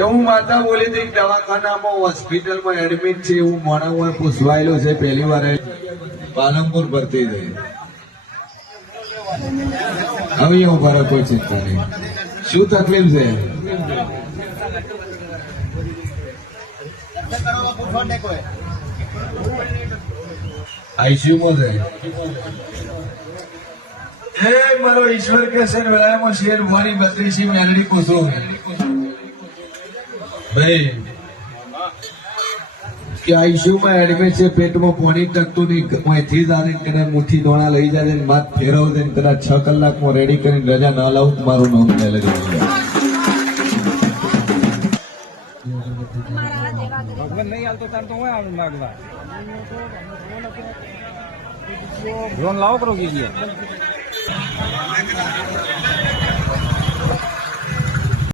હું માતા બોલી હતી દવાખાનામાં હોસ્પિટલમાં એડમિટ છે એવું મોડા પૂછવાયેલો છે પહેલી વાર પાલનપુર ભરતી થઈ હવે એવું મારો કોઈ ચિંતા નહીં શું તકલીફ છે આઈસીયુમાં છે મારો ઈશ્વર કે છે વેળામાં શેર મારી 32 મેલડી પૂછો ભાઈ કે આઈસીયુમાં એડમિટ છે પેટમાં પાણી ટકતું નહીં અહીંથી જ આવીને કદાચ મુઠ્ઠી દોણા લઈ જાય ને માથ ફેરવ દે કદાચ 6 કલાકમાં રેડી કરીને રજા ના લાવું મારું નામ મેલડી નહીં હાલતો તાર તો હું આવું માગવા લોન લાવો કરો કીજીએ